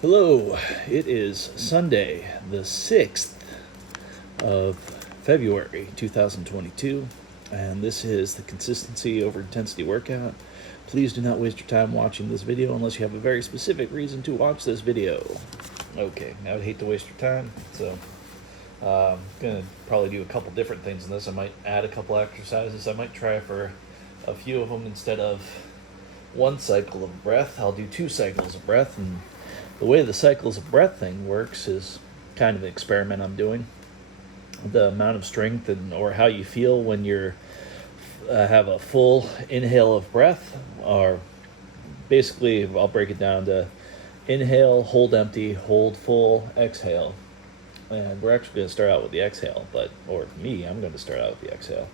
Hello, it is Sunday, the 6th of February 2022, and this is the Consistency Over Intensity Workout. Please do not waste your time watching this video unless you have a very specific reason to watch this video. Okay, I would hate to waste your time, so I'm going to probably do a couple different things in this. I might add a couple exercises. I might try for a few of them instead of one cycle of breath. I'll do 2 cycles of breath, and the way the cycles of breath thing works is kind of an experiment I'm doing. The amount of strength or how you feel when you're have a full inhale of breath, or basically I'll break it down to inhale, hold empty, hold full, exhale. And we're actually going to start out with the exhale, or me, I'm going to start out with the exhale.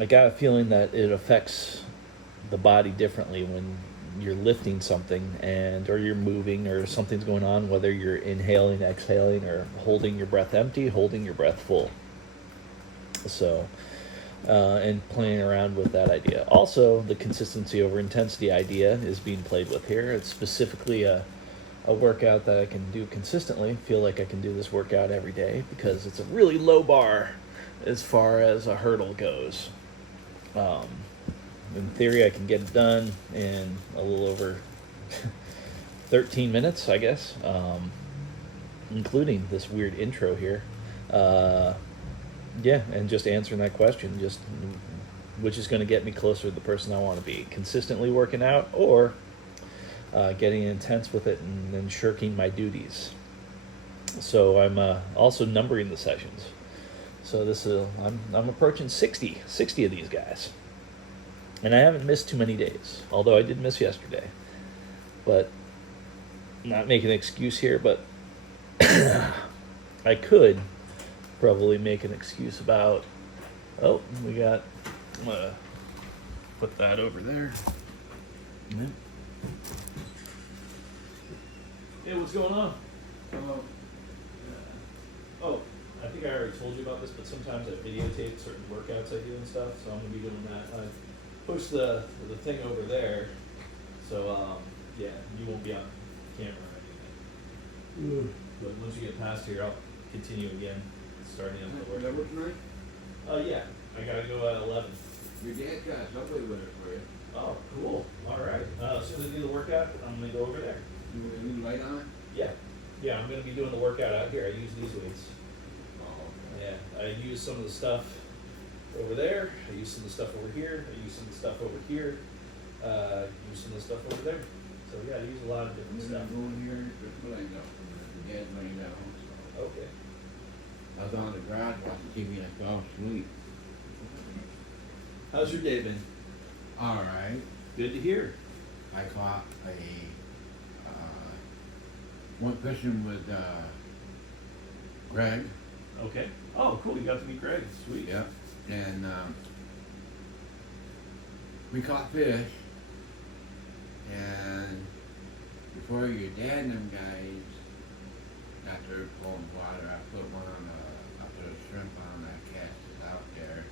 I got a feeling that it affects the body differently when you're lifting something or you're moving or something's going on, whether you're inhaling, exhaling, or holding your breath empty, holding your breath full. So, and playing around with that idea. Also, the consistency over intensity idea is being played with here. It's specifically a workout that I can do consistently. Feel like I can do this workout every day because it's a really low bar as far as a hurdle goes. In theory, I can get it done in a little over 13 minutes, I guess, including this weird intro here. Yeah, and just answering that question, just which is going to get me closer to the person I want to be. Consistently working out or getting intense with it and then shirking my duties. So I'm also numbering the sessions. So I'm approaching 60 of these guys. And I haven't missed too many days, although I did miss yesterday. But, not making an excuse here, but I could probably make an excuse about, I'm going to put that over there. Yeah. Hey, what's going on? I think I already told you about this, but sometimes I videotape certain workouts I do and stuff, so I'm going to be doing that. I push the thing over there, so yeah, you won't be on camera or anything. But once you get past here, I'll continue again, starting on the workout. Tonight? Yeah, I gotta go at 11. Your dad got a subway winner for you. Oh, cool. All right. As soon as I do the workout, I'm gonna go over there. You want a new light on it? Yeah, I'm gonna be doing the workout out here. I use these weights. Oh, Yeah, I use some of the stuff over there. I use some of the stuff over here. I use some of the stuff over here. Use some of the stuff over there. So yeah, I use a lot of different I'm stuff. going here, just laying down. Your dad's laying down, so. Okay. I was on the garage watching TV and I fell asleep. How's your day been? All right. Good to hear. I caught went fishing with Greg. Okay. Oh, cool. You got to meet Greg. Sweet. Yep. And we caught fish. And before your dad and them guys got their cold water, I put one on I put a shrimp on, I cast it out there,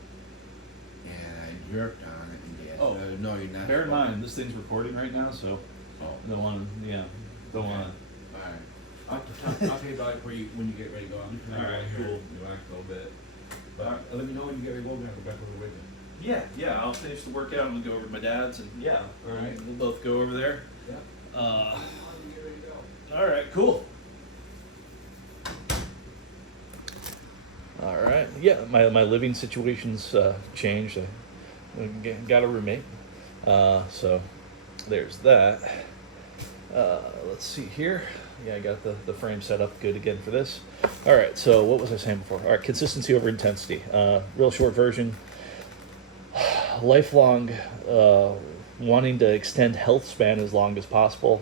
and I jerked on it, and Dad said, no, you're not. Bear in mind, this thing's recording right now, so don't want to. All right. I'll tell you about it when you get ready to go. I'm just gonna All right, go here cool. and relax a little bit. But let me know when you get ready to go. We're gonna go back over with you. Yeah. I'll finish the workout. I'm gonna go over to my dad's, and All right. we'll both go over there. Yep. Uh, When you get ready to go. all right, cool. All right. Yeah, my living situation's changed. I got a roommate, so there's that. Let's see here. Yeah, I got the frame set up good again for this. All right, so what was I saying before? All right, consistency over intensity. Real short version. Lifelong wanting to extend health span as long as possible.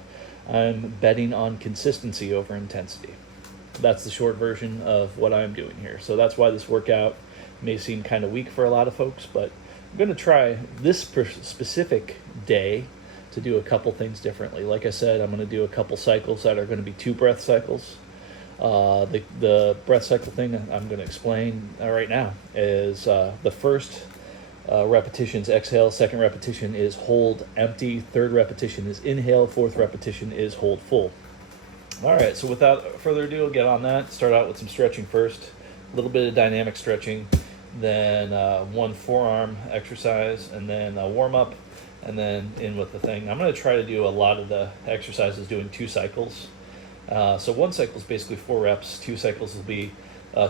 I'm betting on consistency over intensity. That's the short version of what I'm doing here. So that's why this workout may seem kind of weak for a lot of folks, but I'm going to try this specific day to do a couple things differently. Like I said, I'm going to do a couple cycles that are going to be 2 breath cycles. The breath cycle thing I'm going to explain right now is the first repetitions, exhale. Second repetition is hold empty. Third repetition is inhale. Fourth repetition is hold full. All right, so without further ado, I'll get on that. Start out with some stretching first. A little bit of dynamic stretching, then one forearm exercise, and then a warm up, and then in with the thing. I'm going to try to do a lot of the exercises doing 2 cycles. So 1 cycle is basically 4 reps. 2 cycles will be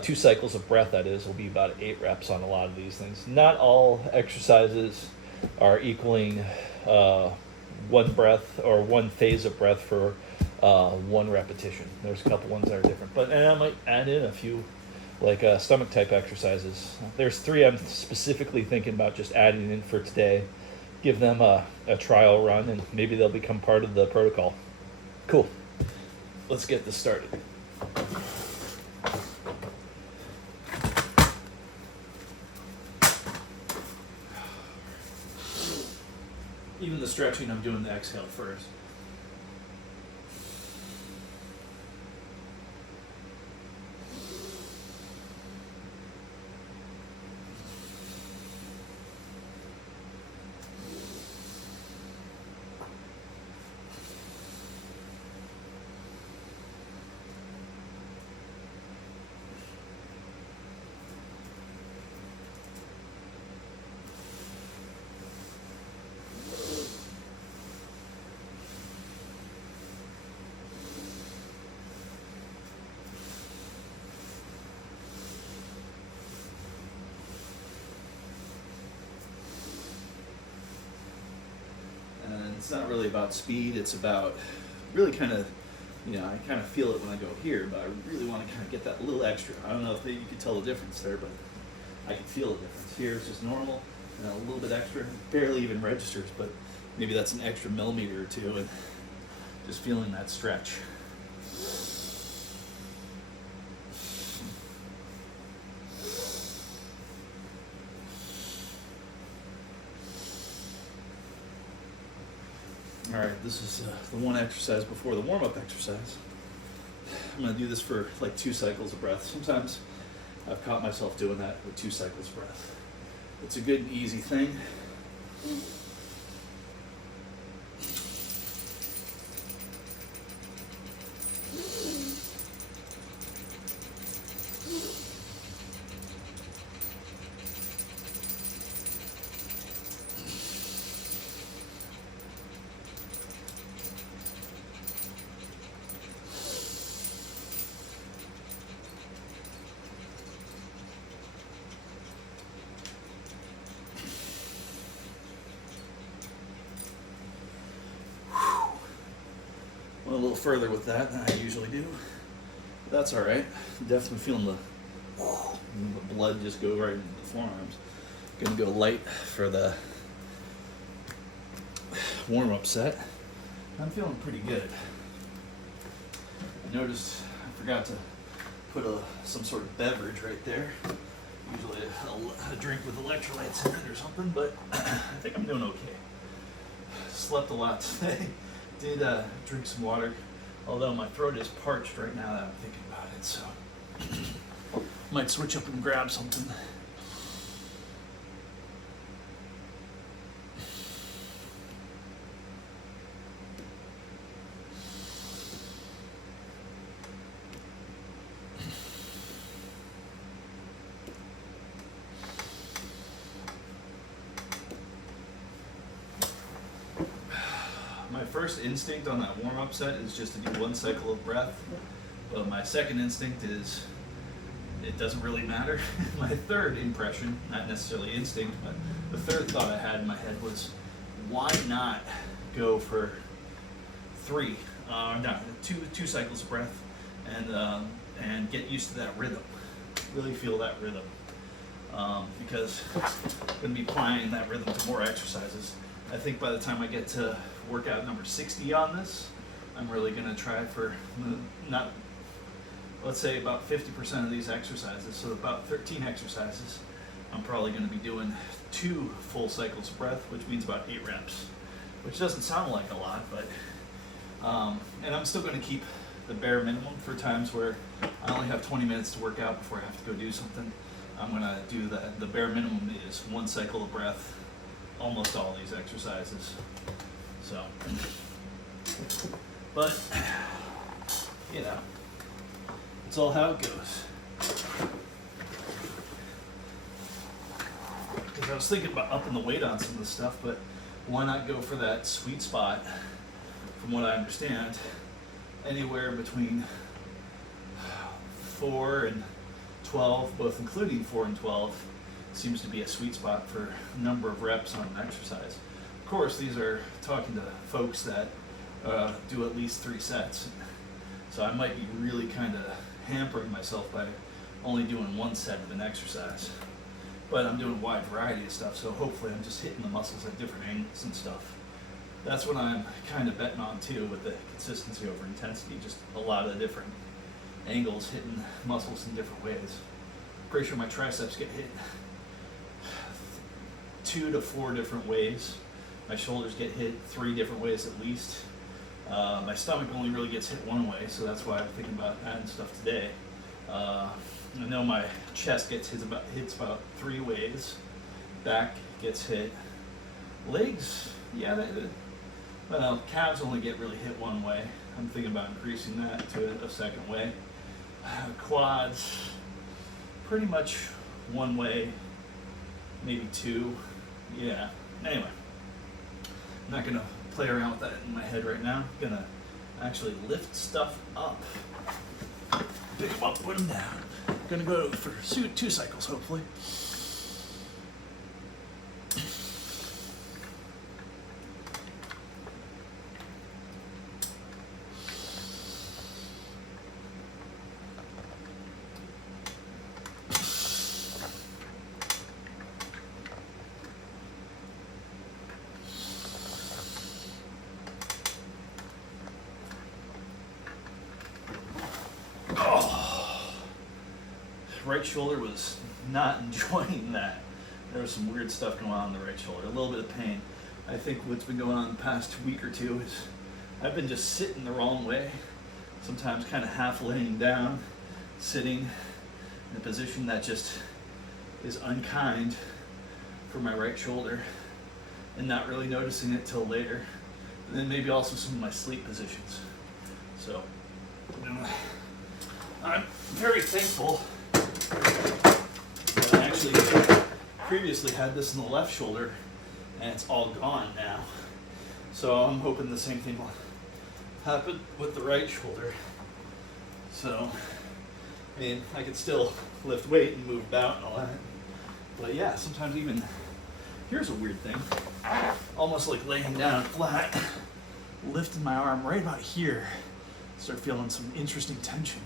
2 cycles of breath, that is, will be about 8 reps on a lot of these things. Not all exercises are equaling 1 breath or 1 phase of breath for 1 repetition. There's a couple ones that are different, and I might add in a few like stomach type exercises. There's 3 I'm specifically thinking about just adding in for today. Give them a trial run, and maybe they'll become part of the protocol. Cool. Let's get this started. Even the stretching, I'm doing the exhale first. It's not really about speed, it's about really kind of, I kind of feel it when I go here, but I really want to kind of get that little extra. I don't know if you could tell the difference there, but I can feel the difference. Here it's just normal, and a little bit extra, barely even registers, but maybe that's an extra millimeter or 2, and just feeling that stretch. All right, this is the one exercise before the warm-up exercise. I'm going to do this for like 2 cycles of breath. Sometimes I've caught myself doing that with 2 cycles of breath. It's a good and easy thing. Went a little further with that than I usually do. But that's all right. Definitely feeling the blood just go right into the forearms. Gonna go light for the warm-up set. I'm feeling pretty good. I noticed I forgot to put some sort of beverage right there. Usually a drink with electrolytes in it or something, but I think I'm doing okay. Slept a lot today. Did drink some water, although my throat is parched right now that I'm thinking about it, so might switch up and grab something. My first instinct on that warm-up set is just to do 1 cycle of breath, but my second instinct is it doesn't really matter. My third impression, not necessarily instinct, but the third thought I had in my head was, why not go for 2 cycles of breath and get used to that rhythm, really feel that rhythm, because I'm going to be applying that rhythm to more exercises. I think by the time I get to workout number 60 on this, I'm really going to try for let's say about 50% of these exercises, so about 13 exercises, I'm probably going to be doing 2 full cycles of breath, which means about 8 reps, which doesn't sound like a lot, but and I'm still going to keep the bare minimum for times where I only have 20 minutes to work out before I have to go do something. I'm gonna do the bare minimum is 1 cycle of breath, almost all these exercises. So, but you know, it's all how it goes. Because I was thinking about upping the weight on some of the stuff, but why not go for that sweet spot? From what I understand, anywhere between 4 and 12, both including 4 and 12, seems to be a sweet spot for number of reps on an exercise. Of course, these are talking to folks that do at least 3 sets. So I might be really kind of hampering myself by only doing 1 set of an exercise. But I'm doing a wide variety of stuff, so hopefully I'm just hitting the muscles at different angles and stuff. That's what I'm kind of betting on too, with the consistency over intensity, just a lot of different angles hitting muscles in different ways. Pretty sure my triceps get hit 2 to 4 different ways. My shoulders get hit 3 different ways at least. My stomach only really gets hit 1 way, so that's why I'm thinking about adding stuff today. I know my chest gets hits about 3 ways. Back gets hit. Legs, yeah, well, calves only get really hit 1 way. I'm thinking about increasing that to a 2nd way. Quads, pretty much 1 way, maybe 2. Yeah. Anyway, I'm not gonna play around with that in my head right now. I'm gonna actually lift stuff up, pick them up, put them down. Gonna go for 2 cycles, hopefully. Right shoulder was not enjoying that. There was some weird stuff going on in the right shoulder, a little bit of pain. I think what's been going on the past week or 2 is I've been just sitting the wrong way, sometimes kind of half laying down, sitting in a position that just is unkind for my right shoulder, and not really noticing it till later. And then maybe also some of my sleep positions. So, I'm very thankful. I actually previously had this in the left shoulder, and it's all gone now. So I'm hoping the same thing will happen with the right shoulder. So, I mean, I could still lift weight and move about and all that. But yeah, sometimes even, here's a weird thing. Almost like laying down flat, lifting my arm right about here, start feeling some interesting tension.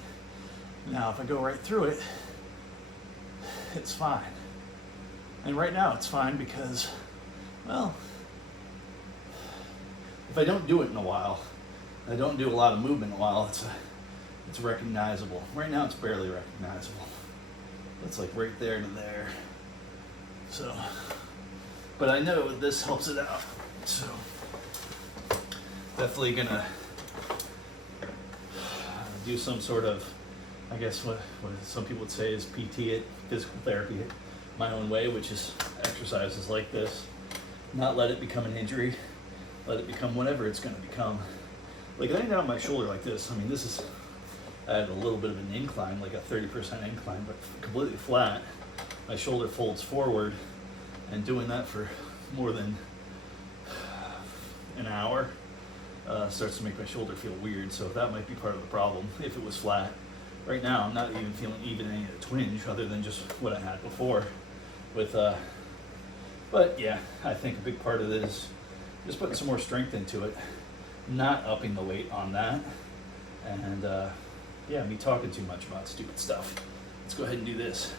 Now, if I go right through it, it's fine. And right now it's fine because, well, if I don't do it in a while, I don't do a lot of movement in a while, it's recognizable. Right now it's barely recognizable. It's like right there to there. So, but I know this helps it out. So, definitely gonna do some sort of, I guess what some people would say is PT it, physical therapy it, my own way, which is exercises like this. Not let it become an injury, let it become whatever it's going to become. Like laying down my shoulder like this, I mean, this is at a little bit of an incline, like a 30% incline, but completely flat. My shoulder folds forward, and doing that for more than an hour starts to make my shoulder feel weird, so that might be part of the problem if it was flat. Right now, I'm not even feeling even any of the twinge, other than just what I had before. But yeah, I think a big part of it is just putting some more strength into it, not upping the weight on that, and yeah, me talking too much about stupid stuff. Let's go ahead and do this.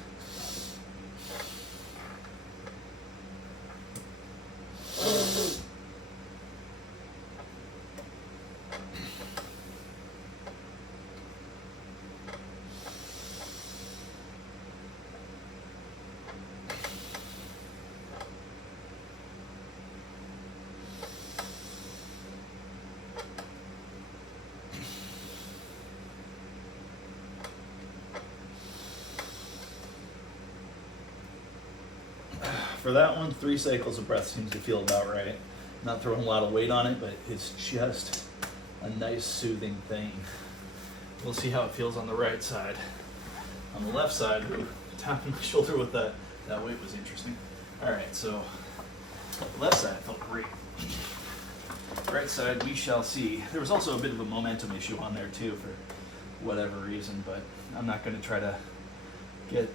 for that one, 3 cycles of breath seems to feel about right. Not throwing a lot of weight on it, but it's just a nice soothing thing. We'll see how it feels on the right side. On the left side, ooh, tapping my shoulder with that weight was interesting. All right, so left side felt great. Right side, we shall see. There was also a bit of a momentum issue on there too, for whatever reason, but I'm not going to try to get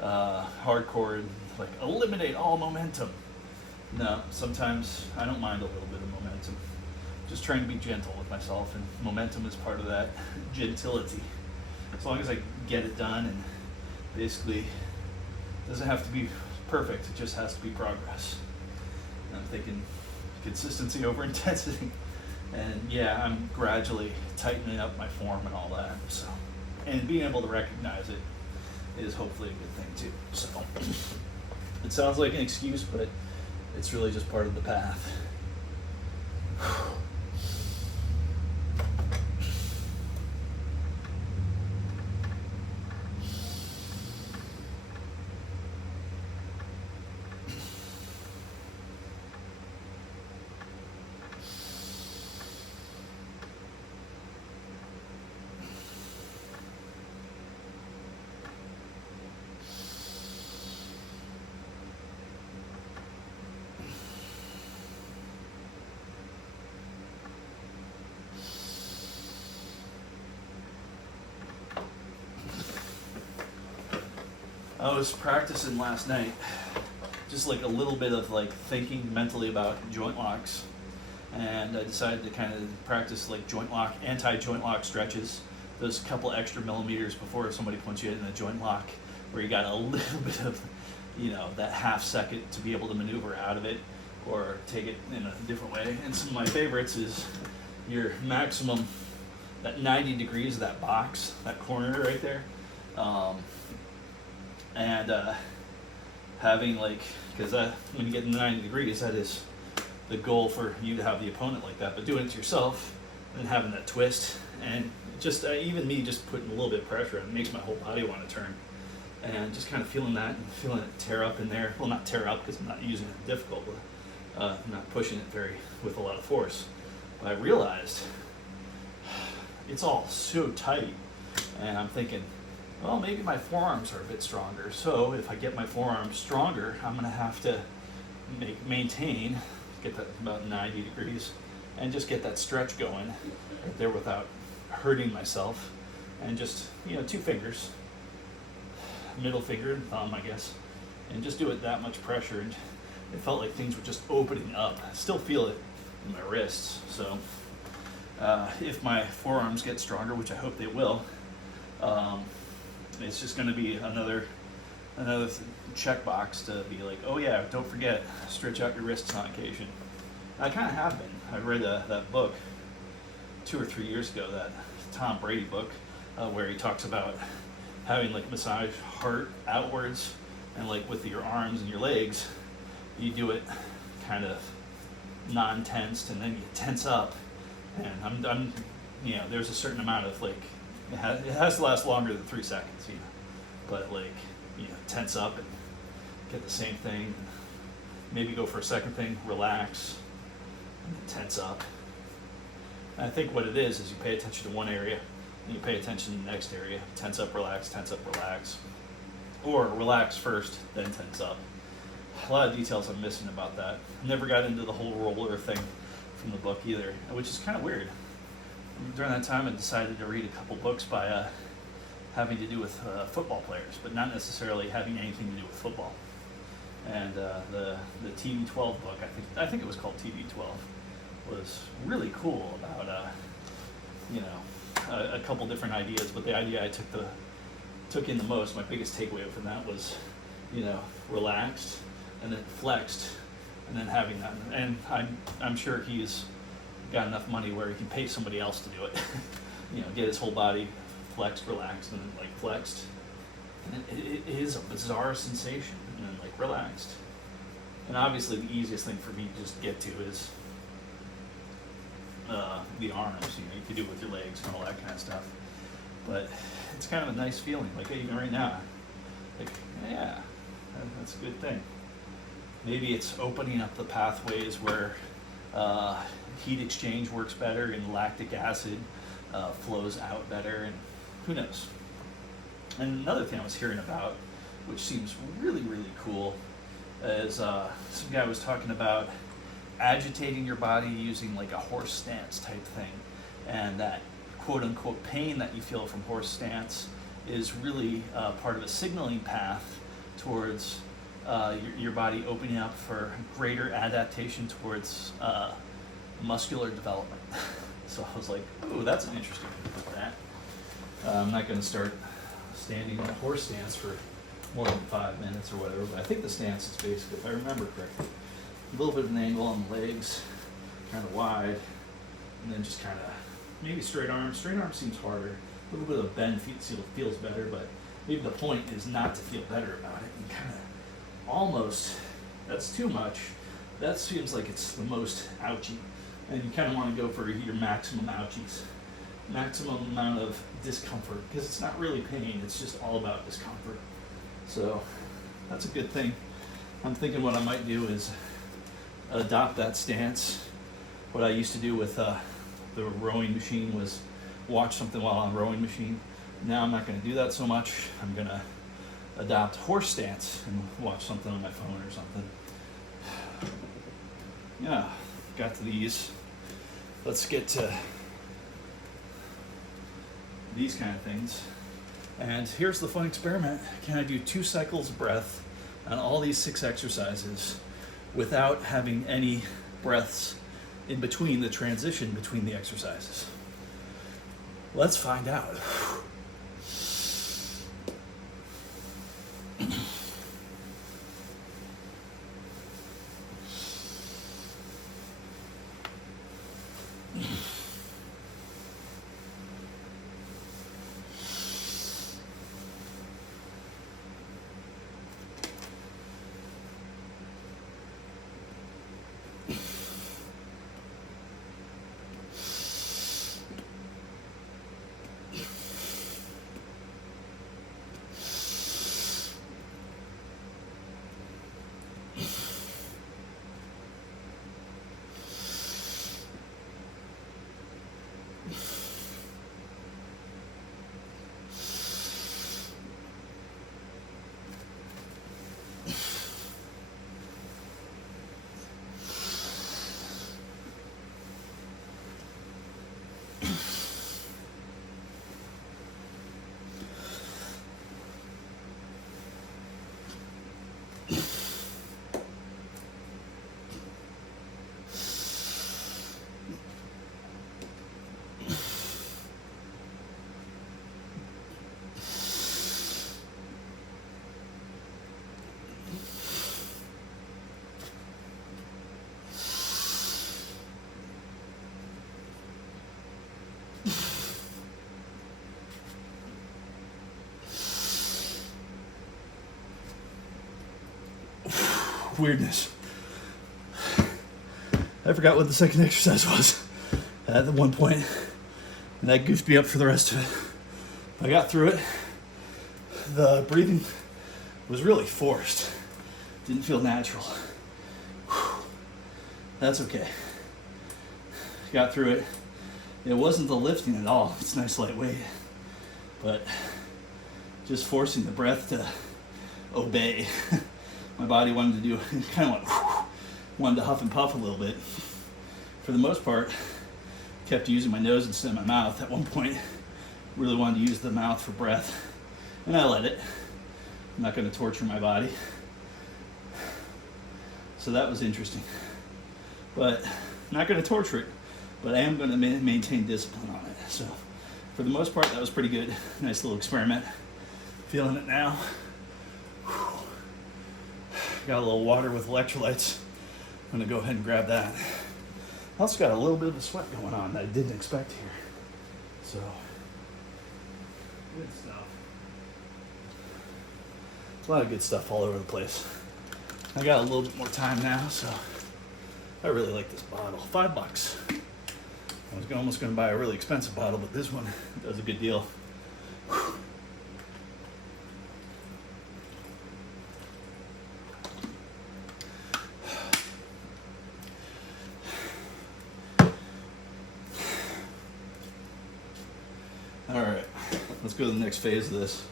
hardcore and like eliminate all momentum. No, sometimes I don't mind a little bit of momentum. Just trying to be gentle with myself, and momentum is part of that gentility. As long as I get it done, and basically it doesn't have to be perfect, it just has to be progress. And I'm thinking consistency over intensity. And yeah, I'm gradually tightening up my form and all that. So, and being able to recognize it is hopefully a good thing too. So it sounds like an excuse, but it's really just part of the path. I was practicing last night, just like a little bit of like thinking mentally about joint locks, and I decided to kind of practice like joint lock, anti-joint lock stretches, those couple extra millimeters before somebody puts you in a joint lock, where you got a little bit of, that half second to be able to maneuver out of it or take it in a different way. And some of my favorites is your maximum, that 90 degrees of that box, that corner right there. And having because when you get in 90 degrees, that is the goal for you to have the opponent like that. But doing it to yourself and having that twist, and just even me just putting a little bit of pressure, it makes my whole body want to turn. And just kind of feeling that and feeling it tear up in there. Well, not tear up because I'm not using it difficult, but I'm not pushing it with a lot of force. But I realized it's all so tight, and I'm thinking, well, maybe my forearms are a bit stronger. So if I get my forearms stronger, I'm going to have to maintain, get that about 90 degrees, and just get that stretch going right there without hurting myself. And just, 2 fingers, middle finger and thumb, I guess, and just do it that much pressure. And it felt like things were just opening up. I still feel it in my wrists. So if my forearms get stronger, which I hope they will, it's just going to be another checkbox to be like, oh yeah, don't forget, stretch out your wrists on occasion. I kind of have been. I read that book 2 or 3 years ago, that Tom Brady book, where he talks about having massage heart outwards, and with your arms and your legs, you do it kind of non-tensed, and then you tense up, and I'm there's a certain amount of it has to last longer than 3 seconds, but tense up and get the same thing, and maybe go for a second thing, relax, and then tense up. And I think what it is you pay attention to one area, and you pay attention to the next area, tense up, relax, or relax first, then tense up. A lot of details I'm missing about that. Never got into the whole roller thing from the book either, which is kind of weird. During that time, I decided to read a couple books by having to do with football players, but not necessarily having anything to do with football. And the TB12 book, I think it was called TB12, was really cool about a couple different ideas. But the idea I took in the most, my biggest takeaway from that was, relaxed and then flexed, and then having that. And I'm sure he's got enough money where he can pay somebody else to do it. Get his whole body flexed, relaxed, and then flexed. And it is a bizarre sensation, and then relaxed. And obviously the easiest thing for me to just get to is the arms. You can do it with your legs and all that kind of stuff. But it's kind of a nice feeling. Even right now, yeah, That's a good thing. Maybe it's opening up the pathways where heat exchange works better and lactic acid flows out better, and who knows. And another thing I was hearing about, which seems really, really cool, is some guy was talking about agitating your body using like a horse stance type thing, and that quote unquote pain that you feel from horse stance is really part of a signaling path towards your body opening up for greater adaptation towards muscular development. So I was like, ooh, that's an interesting thing for that. I'm not going to start standing in a horse stance for more than 5 minutes or whatever, but I think the stance is basically, if I remember correctly, a little bit of an angle on the legs, kind of wide, and then just kind of maybe straight arm. Straight arm seems harder. A little bit of a bend feels better, but maybe the point is not to feel better about it. And kind of almost, that's too much. That seems like it's the most ouchy. And you kind of want to go for your maximum ouchies. Maximum amount of discomfort, because it's not really pain, it's just all about discomfort. So that's a good thing. I'm thinking what I might do is adopt that stance. What I used to do with the rowing machine was watch something while on rowing machine. Now I'm not going to do that so much. I'm going to adopt horse stance and watch something on my phone or something. Yeah, got to these. Let's get to these kind of things. And here's the fun experiment. Can I do 2 cycles of breath on all these 6 exercises without having any breaths in between the transition between the exercises? Let's find out. Weirdness. I forgot what the second exercise was at one point, and that goofed me up for the rest of it. I got through it. The breathing was really forced. Didn't feel natural. That's okay. Got through it. It wasn't the lifting at all. It's nice lightweight, but just forcing the breath to obey. My body wanted to do, kind of wanted to huff and puff a little bit. For the most part, kept using my nose instead of my mouth. At one point, really wanted to use the mouth for breath, and I let it. I'm not going to torture my body. So that was interesting. But I'm not going to torture it, but I am going to maintain discipline on it. So for the most part, that was pretty good. Nice little experiment. Feeling it now. Got a little water with electrolytes. I'm gonna go ahead and grab that. Also got a little bit of a sweat going on that I didn't expect here. So, good stuff. A lot of good stuff all over the place. I got a little bit more time now, so I really like this bottle. $5. I was almost gonna buy a really expensive bottle, but this one does a good deal. All right, let's go to the next phase of this.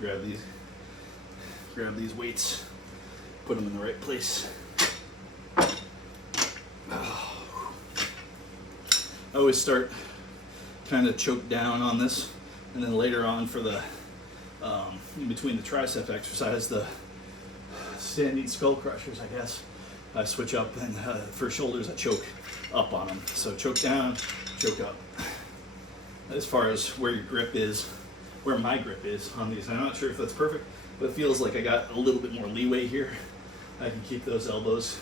Grab these weights, put them in the right place. I always start kind of choked down on this, and then later on for the in between the tricep exercise, the standing skull crushers, I guess, I switch up, and for shoulders I choke up on them. So choke down, choke up. As far as where your grip is, where my grip is on these, I'm not sure if that's perfect, but it feels like I got a little bit more leeway here. I can keep those elbows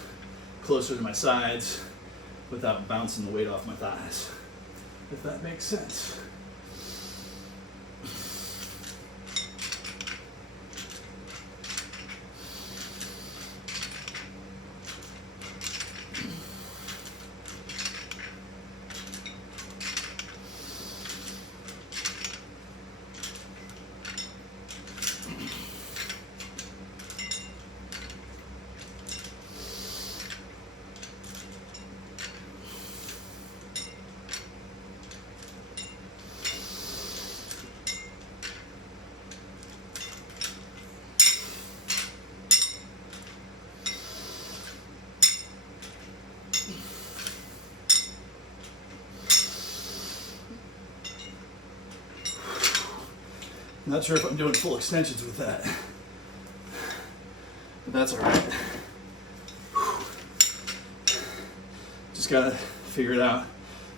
closer to my sides without bouncing the weight off my thighs, if that makes sense. Not sure if I'm doing full extensions with that, but that's all right. Just gotta figure it out.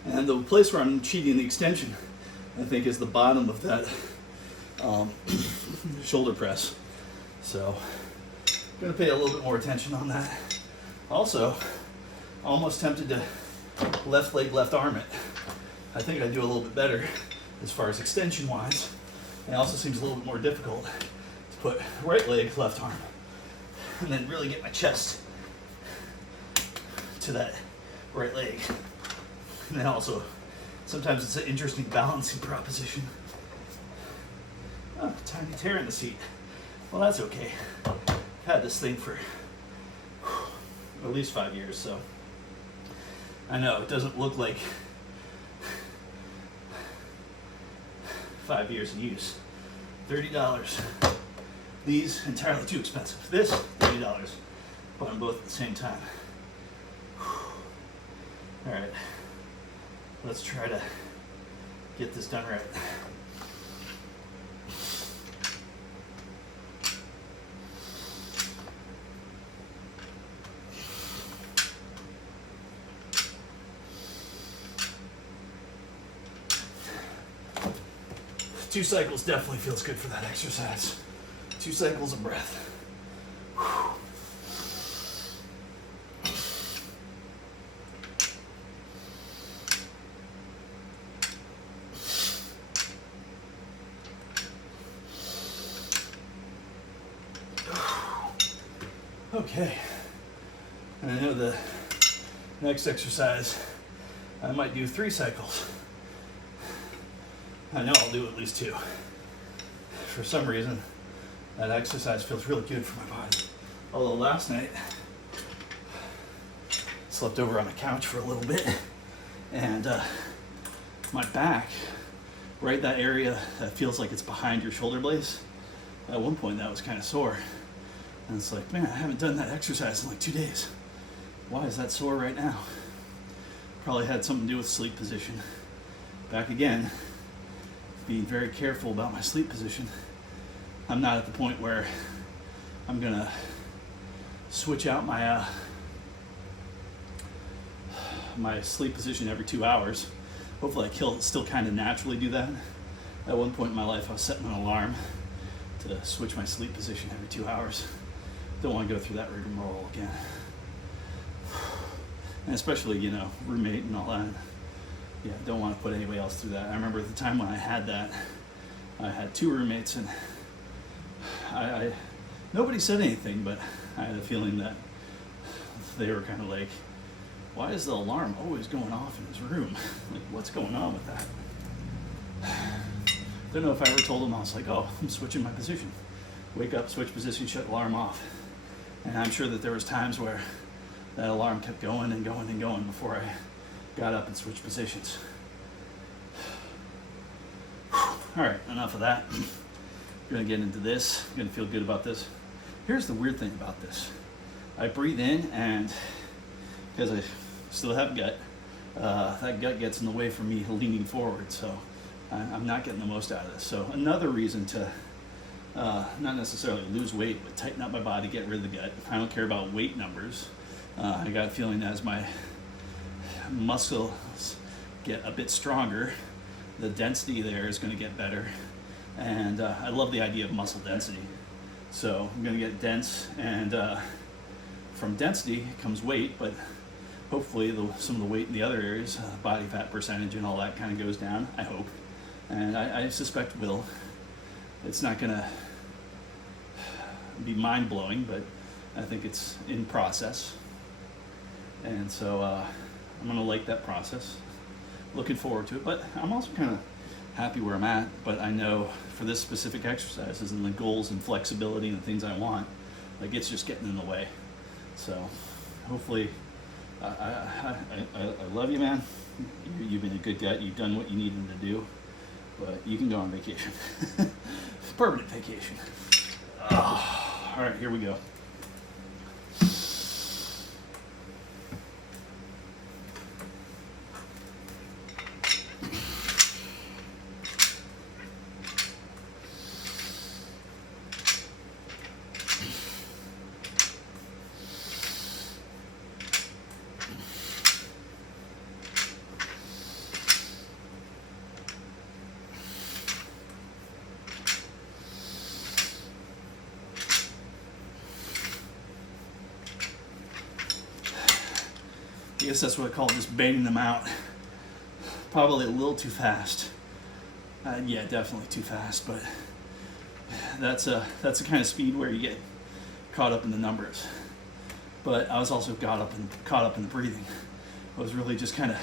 And the place where I'm cheating the extension, I think, is the bottom of that shoulder press. So I'm gonna pay a little bit more attention on that. Also, almost tempted to left leg, left arm it. I think I do a little bit better as far as extension wise. It also seems a little bit more difficult to put right leg, left arm, and then really get my chest to that right leg. And then also, sometimes it's an interesting balancing proposition. Oh, tiny tear in the seat. Well, that's okay. I've had this thing for at least 5 years, so I know it doesn't look like 5 years in use. $30. These, entirely too expensive. This, $30. Bought them both at the same time. All right, let's try to get this done right. Two cycles definitely feels good for that exercise. 2 cycles of breath. Okay. And I know the next exercise, I might do 3 cycles. I know I'll do at least 2. For some reason, that exercise feels really good for my body. Although last night, slept over on the couch for a little bit, and my back, right that area that feels like it's behind your shoulder blades, at one point that was kind of sore. And it's like, man, I haven't done that exercise in like 2 days. Why is that sore right now? Probably had something to do with sleep position. Back again, being very careful about my sleep position. I'm not at the point where I'm gonna switch out my my sleep position every 2 hours. Hopefully I still kind of naturally do that. At one point in my life I was setting an alarm to switch my sleep position every 2 hours. Don't want to go through that rigmarole again. And especially, you know, roommate and all that. Yeah, don't want to put anybody else through that. I remember at the time when I had that, I had 2 roommates, and I nobody said anything, but I had a feeling that they were kind of like, why is the alarm always going off in his room? Like, what's going on with that? Don't know if I ever told them. I was like, oh, I'm switching my position. Wake up, switch position, shut alarm off. And I'm sure that there was times where that alarm kept going and going and going before I got up and switched positions. all right, enough of that. We're gonna get into this. I'm gonna feel good about this. Here's the weird thing about this. I breathe in, and because I still have gut, that gut gets in the way for me leaning forward, so I'm not getting the most out of this. So another reason to not necessarily lose weight, but tighten up my body, get rid of the gut. I don't care about weight numbers. I got a feeling as my muscles get a bit stronger, the density there is going to get better. And I love the idea of muscle density. So I'm going to get dense, and from density comes weight, but hopefully some of the weight in the other areas, body fat percentage and all that kind of goes down, I hope. And I suspect will. It's not going to be mind-blowing, but I think it's in process. And so I'm going to like that process. Looking forward to it, but I'm also kind of happy where I'm at. But I know for this specific exercises and the goals and flexibility and the things I want, like, it's just getting in the way. So hopefully, I love you, man. You've been a good guy. You've done what you needed to do, but you can go on vacation. Permanent vacation. Oh, all right, here we go. I guess that's what I call just banging them out. Probably a little too fast. Yeah, definitely too fast, but that's the kind of speed where you get caught up in the numbers. But I was also caught up in the breathing. I was really just kind of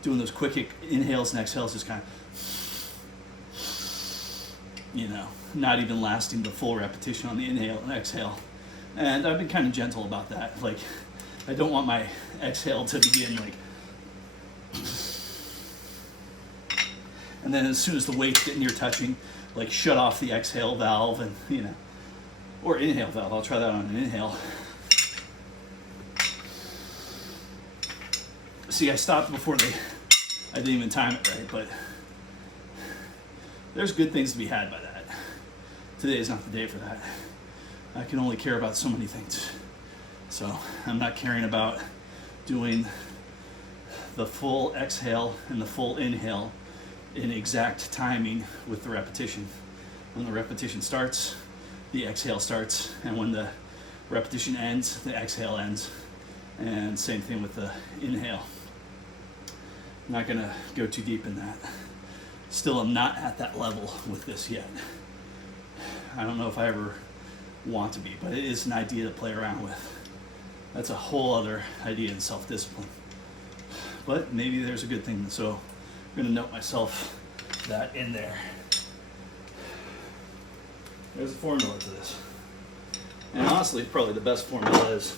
doing those quick inhales and exhales, just kind of, not even lasting the full repetition on the inhale and exhale. And I've been kind of gentle about that. Like, I don't want my exhale to begin like, and then as soon as the weight's getting near touching, like, shut off the exhale valve and, or inhale valve. I'll try that on an inhale. See, I stopped before I didn't even time it right, but there's good things to be had by that. Today is not the day for that. I can only care about so many things. So I'm not caring about doing the full exhale and the full inhale in exact timing with the repetition. When the repetition starts, the exhale starts, and when the repetition ends, the exhale ends. And same thing with the inhale. I'm not gonna go too deep in that. Still, I'm not at that level with this yet. I don't know if I ever want to be, but it is an idea to play around with. That's a whole other idea in self-discipline. But maybe there's a good thing, so I'm gonna note myself that in there. There's a formula to this. And honestly, probably the best formula is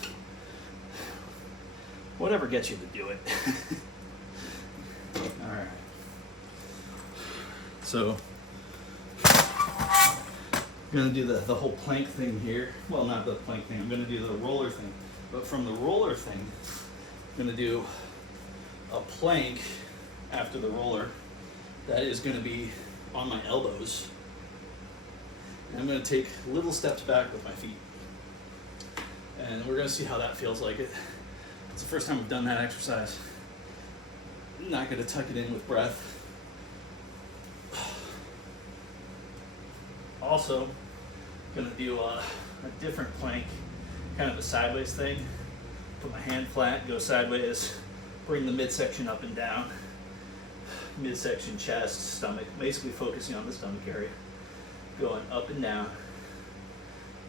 whatever gets you to do it. All right. So I'm gonna do the whole plank thing here. Well, not the plank thing. I'm gonna do the roller thing. But from the roller thing, I'm gonna do a plank after the roller that is gonna be on my elbows. And I'm gonna take little steps back with my feet. And we're gonna see how that feels like it. It's the first time I've done that exercise. I'm not gonna tuck it in with breath. Also, gonna do a different plank, kind of a sideways thing. Put my hand flat, go sideways, bring the midsection up and down. Midsection, chest, stomach, basically focusing on the stomach area. Going up and down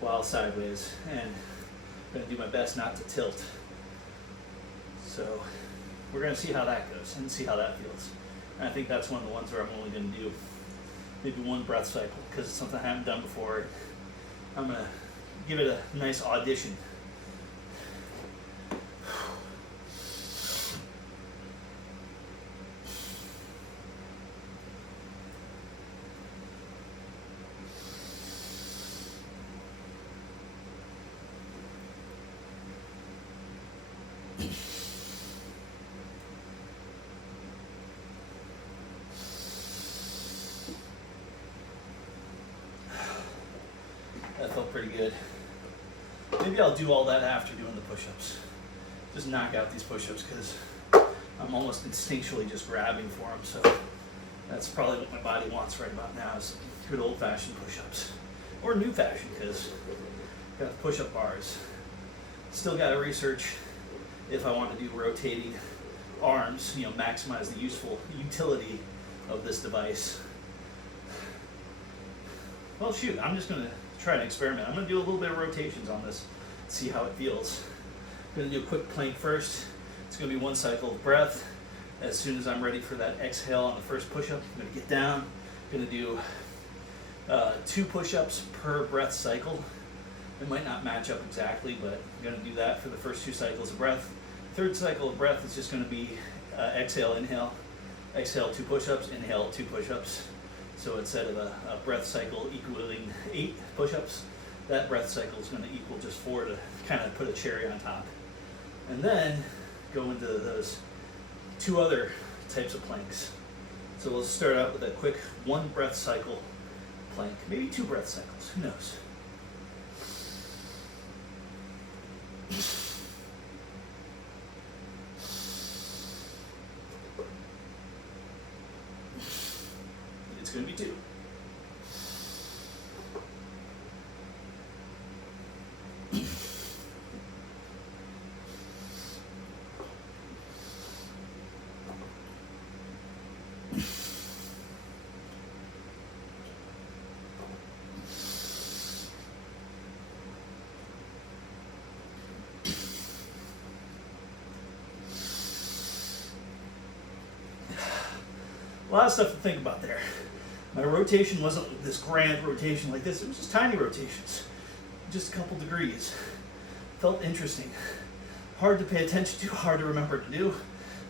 while sideways, and I'm gonna do my best not to tilt. So we're gonna see how that goes and see how that feels. And I think that's one of the ones where I'm only gonna do maybe one breath cycle because it's something I haven't done before. I'm gonna give it a nice audition. pretty good. Maybe I'll do all that after doing the push-ups. Just knock out these push-ups because I'm almost instinctually just grabbing for them. So that's probably what my body wants right about now is good old-fashioned push-ups. Or new fashion because got the push-up bars. Still got to research if I want to do rotating arms, maximize the useful utility of this device. Well, shoot, I'm just going to try an experiment. I'm going to do a little bit of rotations on this, see how it feels. I'm going to do a quick plank first. It's going to be 1 cycle of breath. As soon as I'm ready for that exhale on the first push-up, I'm going to get down. I'm going to do 2 push-ups per breath cycle. It might not match up exactly, but I'm going to do that for the first 2 cycles of breath. Third cycle of breath is just going to be exhale, inhale, exhale 2 push-ups, inhale 2 push-ups. So instead of a breath cycle equaling 8 push-ups, that breath cycle is going to equal just 4 to kind of put a cherry on top. And then go into those 2 other types of planks. So we'll start out with a quick 1 breath cycle plank, maybe 2 breath cycles, who knows? It's going to be 2. A lot of stuff to think about there. My rotation wasn't this grand rotation like this. It was just tiny rotations, just a couple degrees. Felt interesting. Hard to pay attention to, hard to remember to do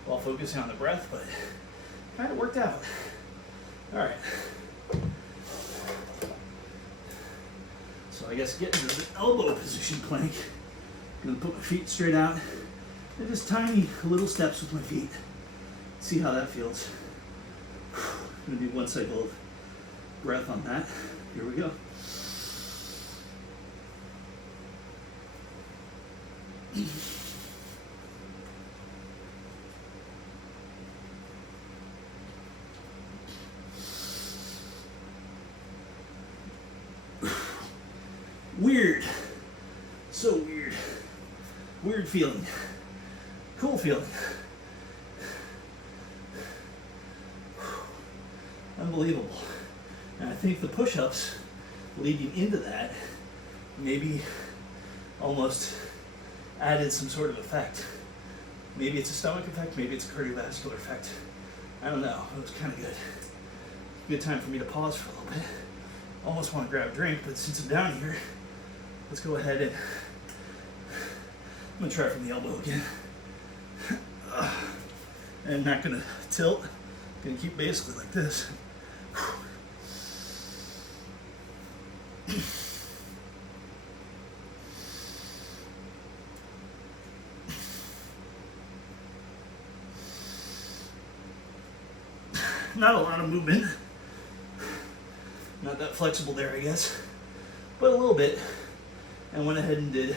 while focusing on the breath, but kind of worked out. All right. So I guess getting to the elbow position plank. I'm gonna put my feet straight out and just tiny little steps with my feet. See how that feels. I'm gonna do 1 cycle of breath on that. Here we go. Weird. So weird. Weird feeling. Cool feeling. Unbelievable. And I think the push-ups leading into that maybe almost added some sort of effect. Maybe it's a stomach effect, maybe it's a cardiovascular effect. I don't know. It was kind of good. Good time for me to pause for a little bit. Almost want to grab a drink, but since I'm down here, let's go ahead and I'm going to try from the elbow again. And I'm not going to tilt. I'm going to keep basically like this. Not a lot of movement. Not that flexible there, I guess. But a little bit. And went ahead and did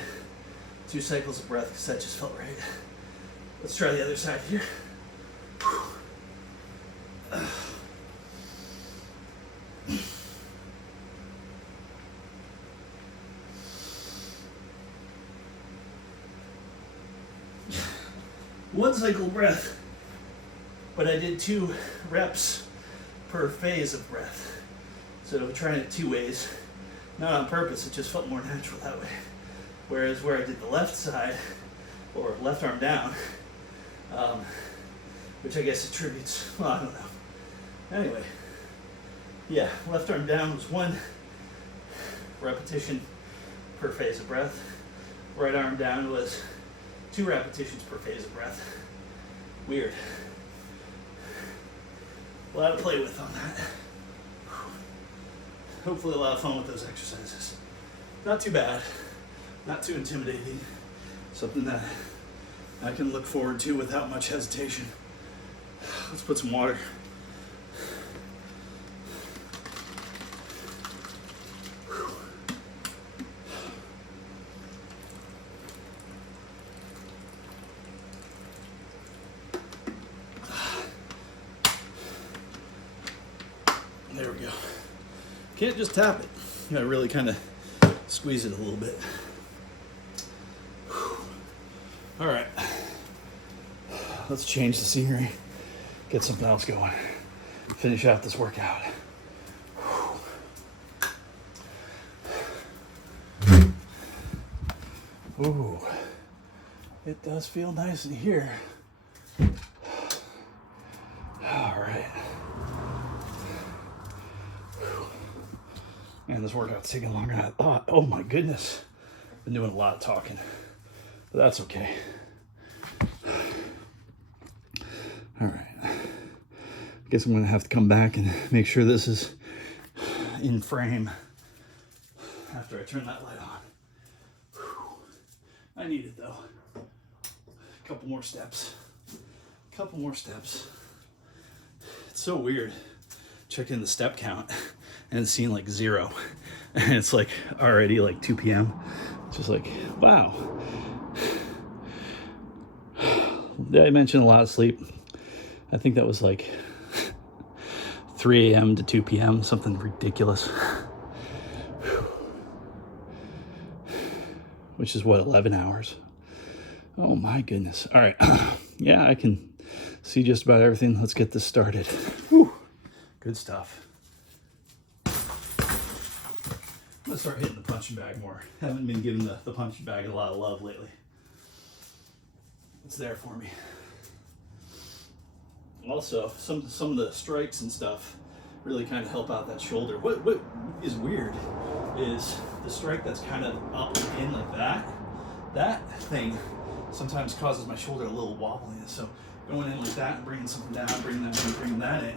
2 cycles of breath because that just felt right. Let's try the other side here. One cycle breath, but I did 2 reps per phase of breath. So trying it 2 ways, not on purpose, it just felt more natural that way. Whereas where I did the left side, or left arm down, which I guess attributes, well, I don't know. Anyway, yeah, left arm down was 1 repetition per phase of breath. Right arm down was 2 repetitions per phase of breath. Weird. A lot to play with on that. Hopefully a lot of fun with those exercises. Not too bad. Not too intimidating. Something that I can look forward to without much hesitation. Let's put some water. There we go. Can't just tap it. You gotta really kind of squeeze it a little bit. All right. Let's change the scenery. Get something else going. Finish out this workout. Ooh, it does feel nice in here. All right. Man, this workout's taking longer than I thought. Oh my goodness. Been doing a lot of talking, but that's okay. All right. I guess I'm gonna have to come back and make sure this is in frame after I turn that light on. Whew. I need it though. A couple more steps. It's so weird checking the step count and it's seeing like 0 and it's like already like 2 p.m. It's just like, wow. Did I mention a lot of sleep? I think that was like 3 a.m. to 2 p.m., something ridiculous. Which is what, 11 hours? Oh my goodness. All right. Yeah, I can see just about everything. Let's get this started. Whew. Good stuff. I'm gonna start hitting the punching bag more. Haven't been giving the punching bag a lot of love lately. It's there for me. Also, some of the strikes and stuff really kind of help out that shoulder. What is weird is the strike that's kind of up and in like that. That thing sometimes causes my shoulder a little wobbliness. So going in like that and bringing something down, bringing that in, bringing that in,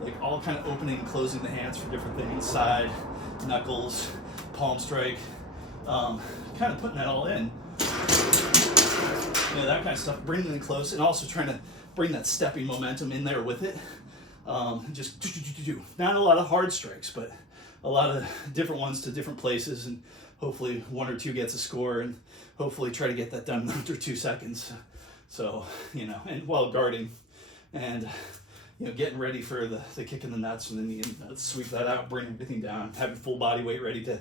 like all kind of opening and closing the hands for different things, side, knuckles, palm strike, kind of putting that all in. You know, that kind of stuff, bringing it close, and also trying to bring that stepping momentum in there with it. Just not a lot of hard strikes, but a lot of different ones to different places, and hopefully 1 or 2 gets a score, and hopefully try to get that done in under 2 seconds. So, you know, and while guarding and, you know, getting ready for the kick in the nuts, and then you sweep that out, bring everything down, having full body weight ready to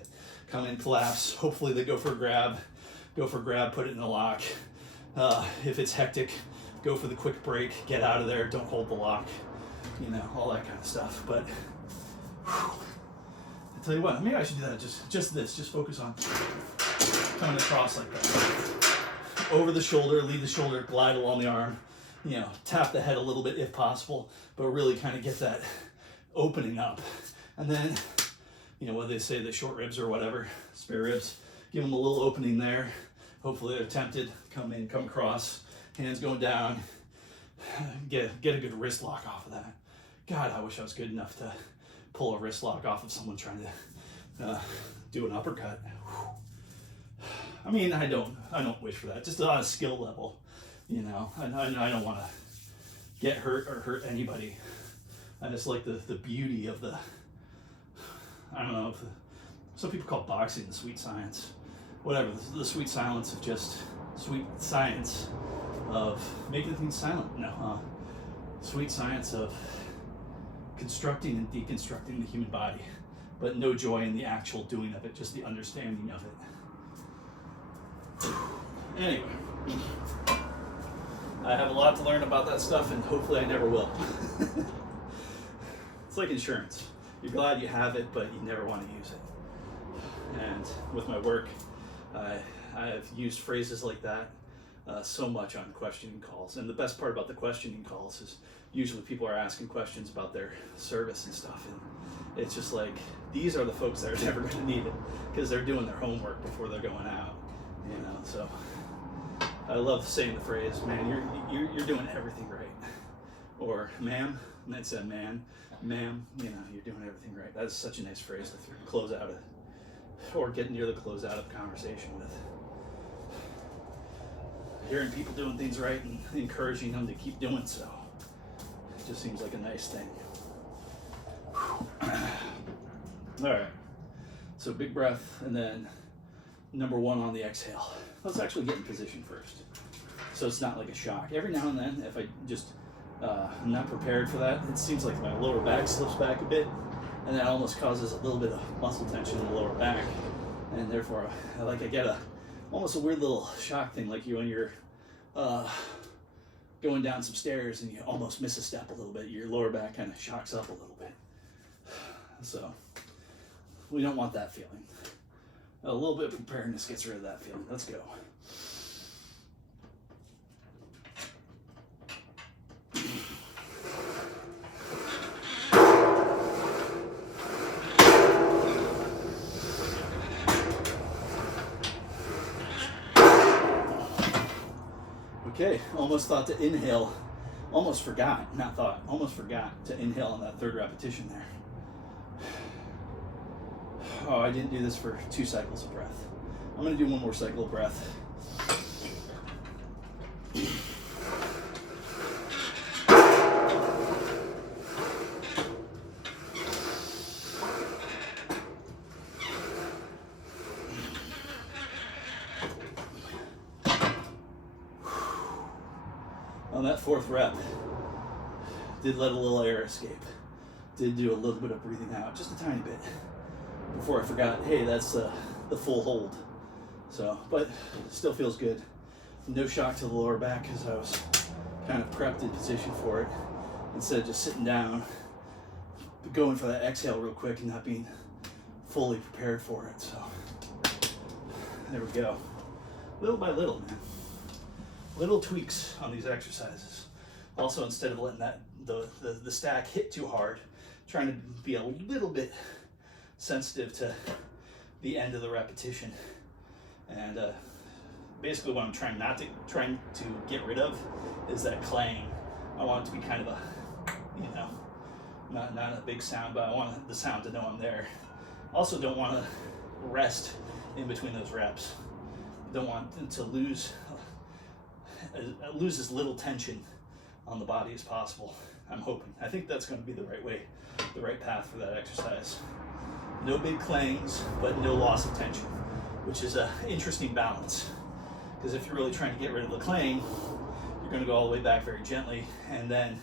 come in, collapse. Hopefully they go for a grab, put it in the lock. If it's hectic, go for the quick break, get out of there, don't hold the lock, you know, all that kind of stuff. But whew, I tell you what, maybe I should do that. Just focus on coming across like that. Over the shoulder, lead the shoulder, glide along the arm, you know, tap the head a little bit if possible, but really kind of get that opening up. And then, you know, what they say, the short ribs or whatever, spare ribs, give them a little opening there. Hopefully they're tempted, come in, come across, hands going down, get a good wrist lock off of that. God, I wish I was good enough to pull a wrist lock off of someone trying to do an uppercut. I mean, I don't wish for that. Just on a skill level, you know. I don't want to get hurt or hurt anybody. I just like the beauty of the, I don't know, some people call boxing the sweet science. Whatever, the sweet silence of just, sweet science of making things silent. No, sweet science of constructing and deconstructing the human body, but no joy in the actual doing of it, just the understanding of it. Anyway, I have a lot to learn about that stuff, and hopefully I never will. It's like insurance. You're glad you have it, but you never want to use it. And with my work, I have used phrases like that so much on questioning calls. And the best part about the questioning calls is usually people are asking questions about their service and stuff. And it's just like, these are the folks that are never going to need it because they're doing their homework before they're going out, you know. So I love saying the phrase, man, you're doing everything right. Or, ma'am, and it said, ma'am, you know, you're doing everything right. That's such a nice phrase to close out or get near the closeout of conversation with. Hearing people doing things right and encouraging them to keep doing so. It just seems like a nice thing. All right, so big breath, and then number 1 on the exhale. Let's actually get in position first, so it's not like a shock. Every now and then, if I just I'm not prepared for that, it seems like my lower back slips back a bit. and that almost causes a little bit of muscle tension in the lower back, and therefore I get almost a weird little shock thing, like when you're going down some stairs and you almost miss a step a little bit, your lower back kind of shocks up a little bit. So we don't want that feeling. A little bit of preparedness gets rid of that feeling. Let's go. Okay, almost forgot to inhale on that third repetition there. Oh, I didn't do this for 2 cycles of breath. I'm gonna do one more cycle of breath. On that 4th rep, did let a little air escape. Did do a little bit of breathing out, just a tiny bit, before I forgot, hey, that's the full hold. So, but still feels good. No shock to the lower back because I was kind of prepped in position for it. Instead of just sitting down, going for that exhale real quick and not being fully prepared for it. So, there we go. Little by little, man. Little tweaks on these exercises. Also, instead of letting the stack hit too hard, trying to be a little bit sensitive to the end of the repetition. And basically what I'm trying to get rid of is that clang. I want it to be kind of a, not a big sound, but I want the sound to know I'm there. Also don't want to rest in between those reps. Don't want to lose as little tension on the body as possible. I'm hoping. I think that's going to be the right path for that exercise. No big clangs, but no loss of tension, which is an interesting balance. Because if you're really trying to get rid of the clang, you're going to go all the way back very gently, and then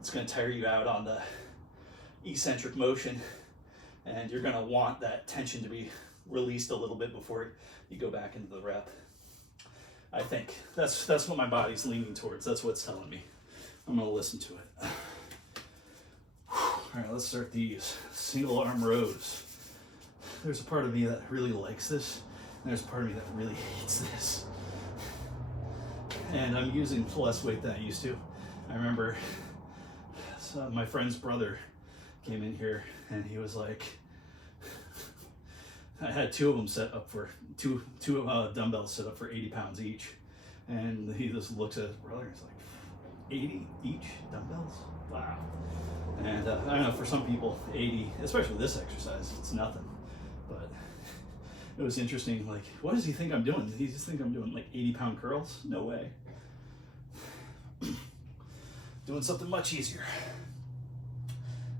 it's going to tire you out on the eccentric motion, and you're going to want that tension to be released a little bit before you go back into the rep. I think that's what my body's leaning towards. That's what it's telling me. I'm going to listen to it. All right, let's start these. Single arm rows. There's a part of me that really likes this, and there's a part of me that really hates this. And I'm using less weight than I used to. I remember my friend's brother came in here, and he was like, I had 2 of them set up for two dumbbells set up for 80 pounds each, and he just looks at his brother and he's like, 80 each dumbbells? Wow. And I don't know, for some people 80, especially this exercise, it's nothing, but it was interesting. Like, what does he think I'm doing? Does he just think I'm doing like 80-pound curls? No way. Doing something much easier.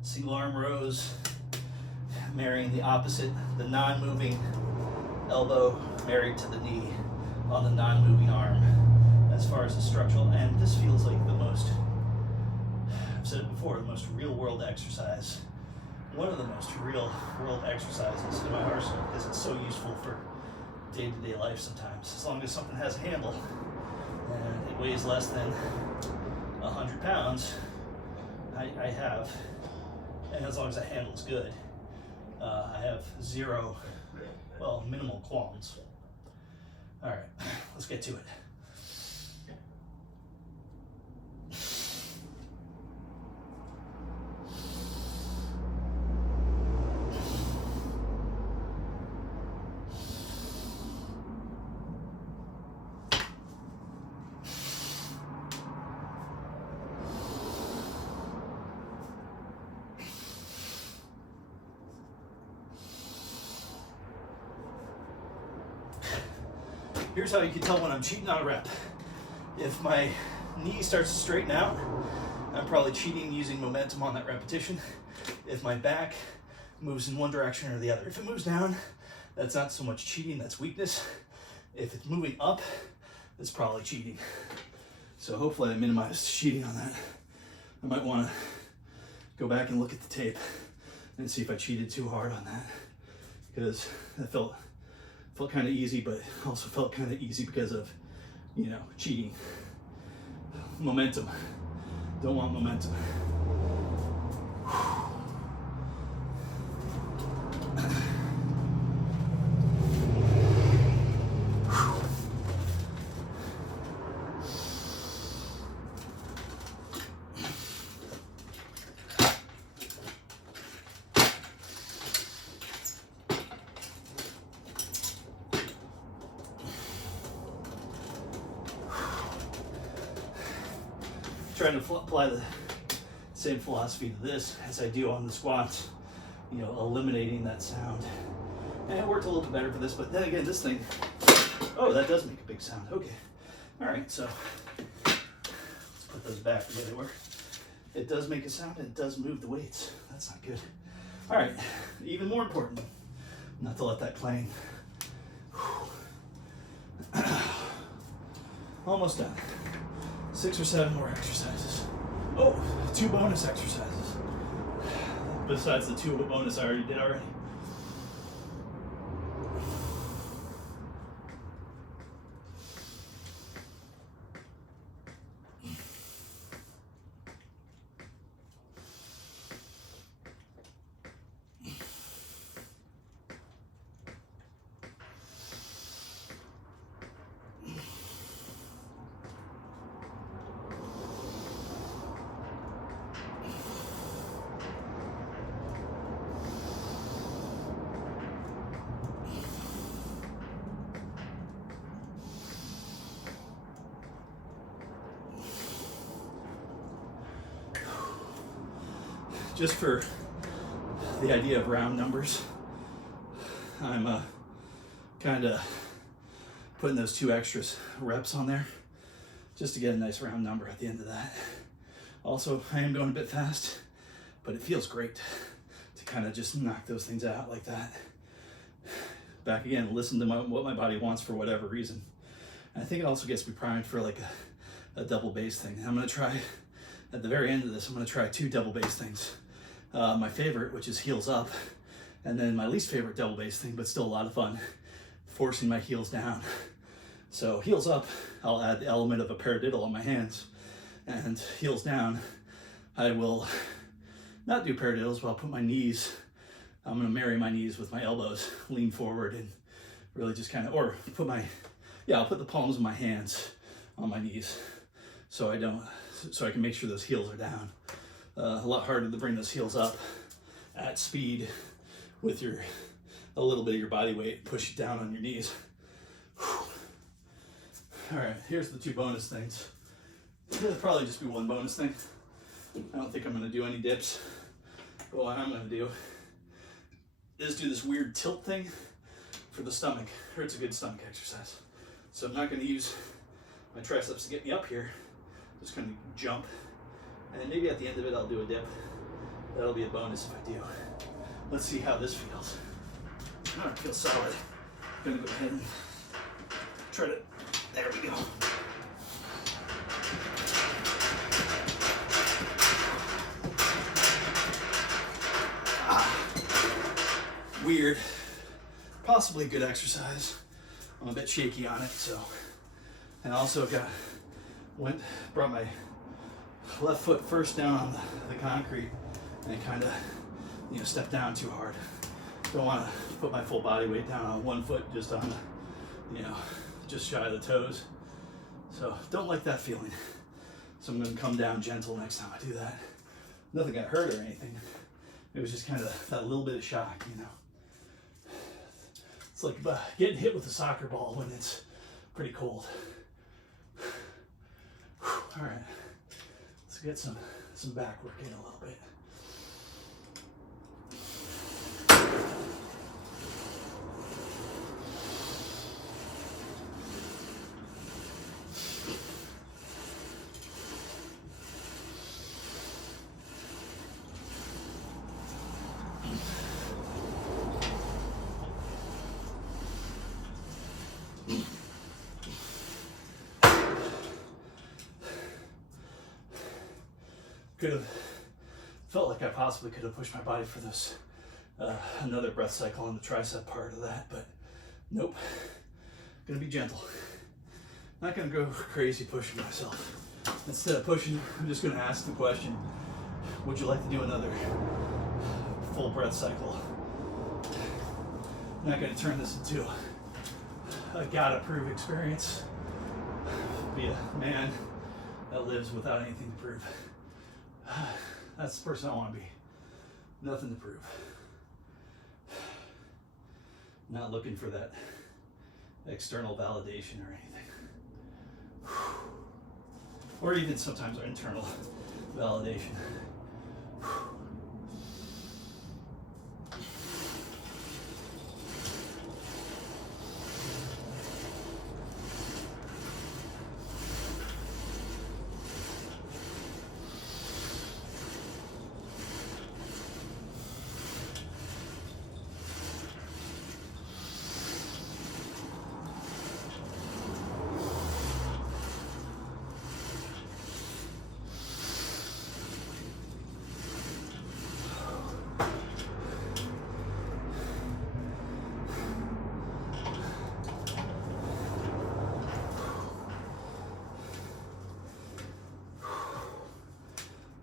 Single arm rows, marrying the opposite, the non-moving elbow married to the knee on the non-moving arm as far as the structural. And this feels like the most, I've said it before, the most real world exercise. One of the most real world exercises in my arsenal, because it's so useful for day-to-day life sometimes. As long as something has a handle and it weighs less than 100 pounds, I have, and as long as that handle's good, I have minimal qualms. All right, let's get to it. Here's how you can tell when I'm cheating on a rep. If my knee starts to straighten out, I'm probably cheating using momentum on that repetition. If my back moves in one direction or the other. If it moves down, that's not so much cheating, that's weakness. If it's moving up, it's probably cheating. So hopefully I minimized cheating on that. I might want to go back and look at the tape and see if I cheated too hard on that, because that felt kind of easy, but also felt kind of easy because of, you know, cheating. Momentum. Don't want momentum. Trying to apply the same philosophy to this as I do on the squats, you know, eliminating that sound. And it worked a little bit better for this, but then again, this thing, oh, that does make a big sound. Okay. All right, so let's put those back where they were. It does make a sound and it does move the weights. That's not good. All right, even more important, not to let that plane. Almost done. 6 or 7 more exercises. Oh, 2 bonus exercises. Besides the 2 bonus I already did already. Just for the idea of round numbers, I'm kind of putting those 2 extra reps on there just to get a nice round number at the end of that. Also, I am going a bit fast, but it feels great to kind of just knock those things out like that. Back again, listen to what my body wants for whatever reason. And I think it also gets me primed for like a double base thing. I'm gonna try, at the very end of this, I'm gonna try 2 double base things. My favorite, which is heels up, and then my least favorite double base thing, but still a lot of fun, forcing my heels down. So heels up, I'll add the element of a paradiddle on my hands, and heels down, I will not do paradiddles, but I'll put my knees, I'm gonna marry my knees with my elbows, lean forward, and really just kind of, or put my, yeah, I'll put the palms of my hands on my knees, so I can make sure those heels are down. A lot harder to bring those heels up at speed with a little bit of your body weight, push it down on your knees. Whew. All right, here's the 2 bonus things. There'll probably just be 1 bonus thing. I don't think I'm gonna do any dips, but what I'm gonna do is do this weird tilt thing for the stomach. It's a good stomach exercise. So I'm not gonna use my triceps to get me up here, just gonna jump. And maybe at the end of it, I'll do a dip. That'll be a bonus if I do. Let's see how this feels. All right, feels solid. I'm gonna go ahead and try to, there we go. Weird, possibly good exercise. I'm a bit shaky on it, so. And also brought my left foot first down on the concrete and kind of, you know, step down too hard. Don't want to put my full body weight down on 1 foot, just on, you know, just shy of the toes. So don't like that feeling. So I'm going to come down gentle next time I do that. Nothing got hurt or anything. It was just kind of that little bit of shock, you know. It's like getting hit with a soccer ball when it's pretty cold. All right. Let's get some back work in a little bit. Could have felt like I possibly could have pushed my body for this another breath cycle on the tricep part of that, but nope. Gonna be gentle. Not gonna go crazy pushing myself. Instead of pushing, I'm just gonna ask the question, would you like to do another full breath cycle? I'm not gonna turn this into a gotta prove experience. Be a man that lives without anything to prove. That's the person I want to be. Nothing to prove. Not looking for that external validation or anything. Or even sometimes internal validation.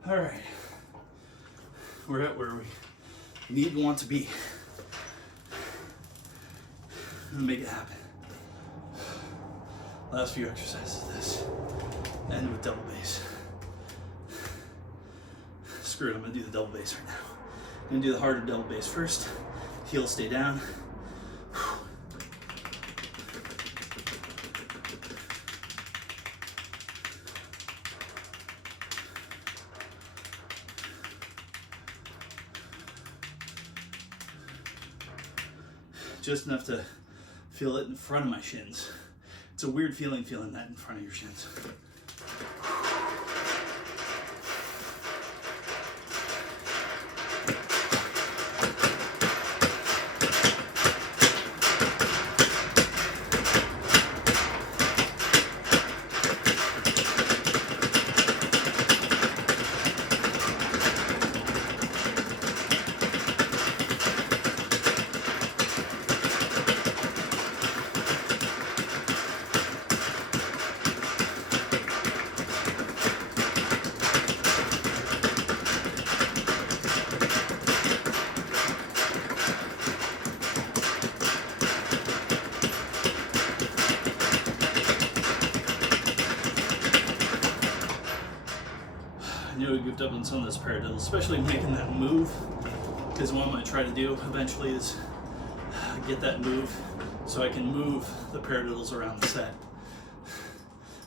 All right, we're at where we need and want to be. And make it happen. Last few exercises of this. End with double base. Screw it, I'm gonna do the double base right now. I'm gonna do the harder double base first. Heels stay down. Just enough to feel it in front of my shins. It's a weird feeling that in front of your shins. I knew I goofed up on some of this paradiddle, especially making that move, because what I'm going to try to do eventually is get that move so I can move the paradiddles around the set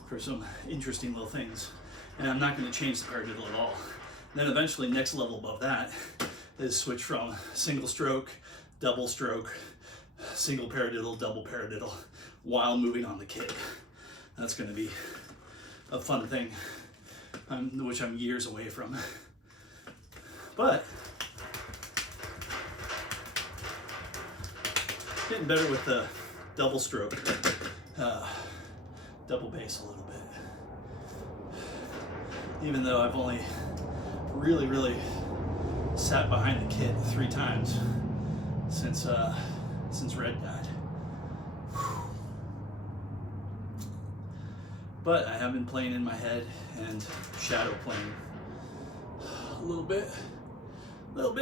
for some interesting little things. And I'm not going to change the paradiddle at all. And then eventually, next level above that is switch from single stroke, double stroke, single paradiddle, double paradiddle, while moving on the kit. That's going to be a fun thing, which I'm years away from. But getting better with the double stroke, double bass a little bit. Even though I've only really sat behind the kit 3 times since Red died. But I have been playing in my head and shadow playing a little bit. All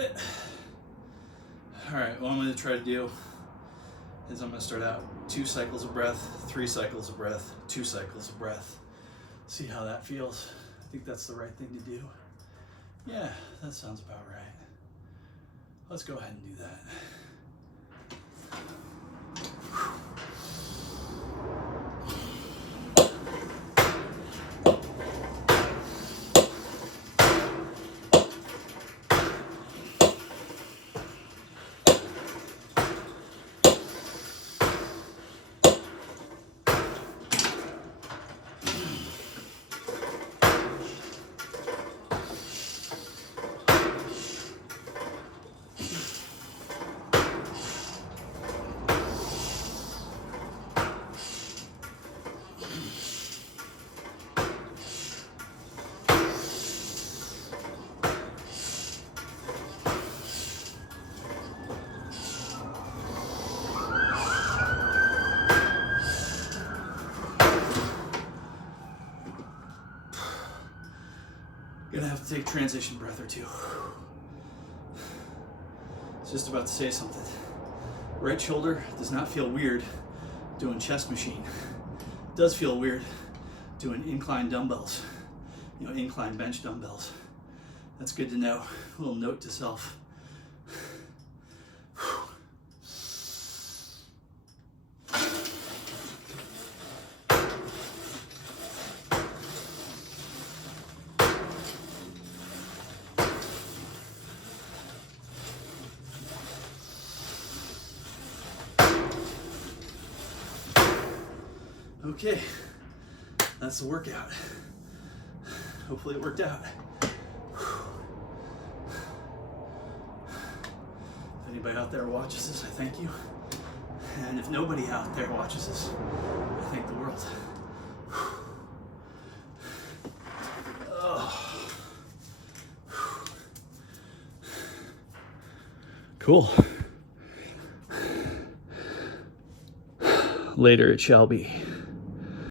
right, what I'm going to try to do is I'm going to start out 2 cycles of breath, 3 cycles of breath, 2 cycles of breath. See how that feels. I think that's the right thing to do. Yeah, that sounds about right. Let's go ahead and do that. gonna have to take a transition breath or two. I was just about to say something. Right shoulder does not feel weird doing chest machine. It does feel weird doing incline dumbbells, incline bench dumbbells. That's good to know. A little note to self. Okay, that's the workout. Hopefully it worked out. If anybody out there watches this, I thank you. And if nobody out there watches this, I thank the world. Cool. Later it shall be.